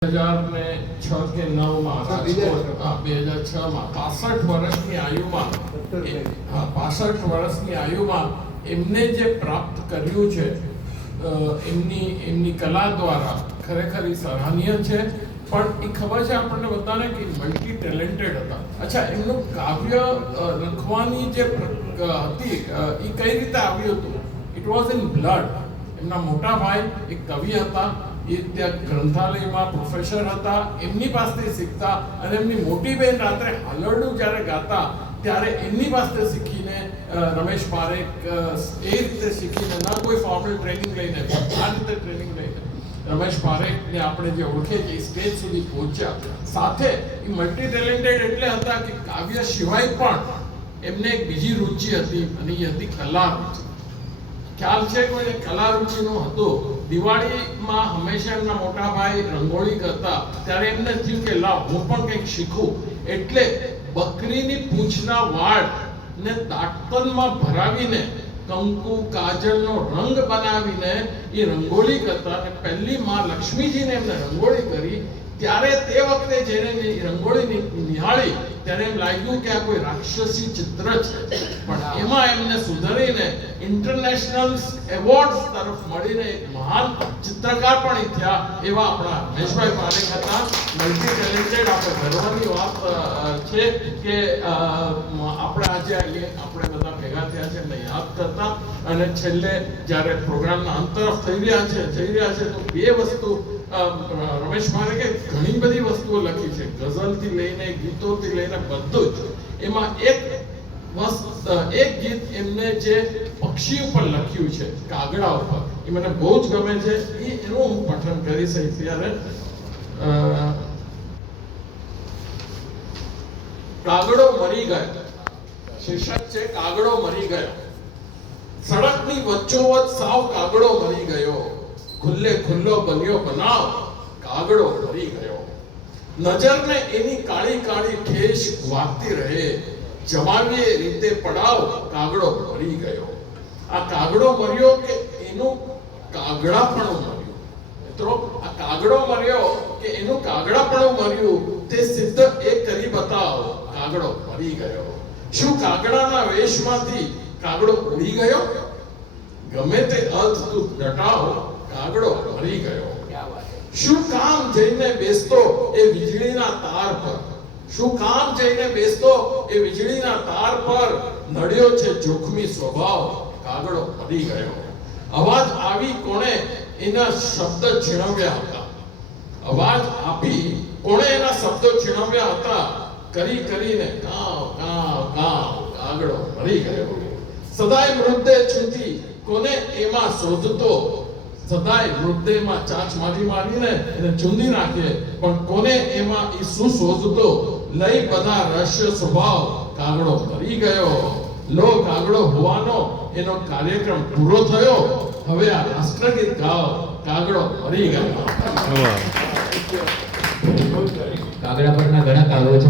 2006 કે 9 માં 2006 માં 65 વર્ષની આયુમાં 65 વર્ષની આયુમાં એમને જે પ્રાપ્ત કર્યું છે એમની કલા દ્વારા ખરેખર સરાહનીય છે. પણ એ ખબર છે આપણને બધાને કે મલ્ટી ટેલેન્ટેડ હતા. અચ્છા, એમનું કાવ્ય લખવાની જે હતી એ કઈ રીતે આવ્યું હતું? It was in blood. એમના મોટા ભાઈ એક કવિ હતા, એ ત્યાં ગ્રંથાલયમાં પ્રોફેસર હતા, એમની પાસે શીખતા, અને એમની મોટી બહેન રાત્રે હાલરડું જ્યારે ગાતા ત્યારે એમની પાસે શીખીને રમેશ પારેખ એ રીતે શીખીને, ના કોઈ ફોર્મલ ટ્રેનિંગ લઈને, આ રીતે ટ્રેનિંગ લઈને રમેશ પારેખને આપણે જે ઓળખે છે એ સ્ટેજ સુધી પહોંચ્યા. સાથે એ મલ્ટી ટેલેન્ટેડ એટલે હતા કે કાવ્ય સિવાય પણ એમને એક બીજી રુચિ હતી, અને એ હતી કલા રુચિ. ખ્યાલ છે કોઈને કલા રુચિનો હતો? દિવાળીમાં હંમેશા એમના મોટા ભાઈ રંગોળી કરતા ત્યારે એમને થયું કે લાવ હું પણ કંઈક શીખું. એટલે બકરીની પૂંછના વાળ ને દાંતનમાં ભરાવીને કંકુ કાજળનો રંગ બનાવીને એ રંગોળી કરતા, અને પહેલી માં લક્ષ્મીજીને એમને રંગોળી કરી. ત્યારે તે વખતે જેને રંગોળી નિહાળી ત્યારે એમ લાગ્યું કે આ કોઈ રાક્ષસી ચિત્ર છે, પણ એમાં એમને સુધારીને ઇન્ટરનેશનલ એવોર્ડ્સ તરફ મળીને એક મહાન ચિત્રકાર પણ થયા. એવા આપણા રમેશભાઈ પારેખ હતા. Multi talented. આપણે ગર્વની વાત છે કે આપણે આજે આપણે બધા ભેગા થયા છે એમને યાદ કરતા. અને છેલ્લે જ્યારે પ્રોગ્રામના અંત તરફ થઈ રહ્યા છે તો બે વસ્તુ રમેશ પારેખે ઘણી બધી વસ્તુઓ લખી છે, ગઝલથી લઈને ગીતોથી લઈને બધું જ. એમાં એક ગીત એમને જે પક્ષી ઉપર લખ્યું છે, કાગડા ઉપર, એ મને બહુ જ ગમે છે. એનું હું પઠન કરીશ ત્યારે. કાગડો મરી ગયો. શીર્ષક છે કાગડો મરી ગયો. સડકની વચ્ચોવચ સાવ કાગડો મરી ગયો. ખુલ્લે ખુલ્લો બન્યો બનાવ, કાગડો મરી ગયો. નજરને એની કાળી કાળી ઠેસ વાગતી રહે, જમાવીએ રીતે પડાવ, કાગડો મરી ગયો. આ કાગડો મર્યો કે એનું કાગડાપણું મર્યું? મિત્રો, આ કાગડો મર્યો કે એનું કાગડાપણું મર્યું તે સિદ્ધ એ કરી બતાવો, કાગડો મરી ગયો. શું કાગડાના વેશમાંથી કાગડો ઉડી ગયો? ગમે તે અર્થ તું દટાવ, કાગડો મરી ગયો. શું કામ જઈને બેસતો એ વીજળીના તાર પર? શું કામ જઈને બેસતો એ વીજળીના તાર પર? નડ્યો છે જોખમી સ્વભાવ, કાગડો મરી ગયો. અવાજ આવી કોણે એના શબ્દ છીણવ્યા હતા? અવાજ આપી કોણે એના શબ્દો છીણવ્યા હતા? કરી કરીને કાવ કાવ કાવ, કાગડો મરી ગયો. સદાય મૃતદેહ છૂટી કોને એમાં શોધતો? સદાય મૃતદેહમાં ચાંચ મારીને એને ચૂંદી નાખે, પણ કોને એમાં એ શું શોધતો? લઈ બધા રહસ્ય સ્વભાવ, કાગડો મરી ગયો. લો કાગડો હોવાનો એનો કાર્યક્રમ પૂરો થયો. હવે આ રાષ્ટ્રગીત ગાઓ, કાગડો મરી ગયો. કાગડા પરના ઘણા કાવ્યો છે.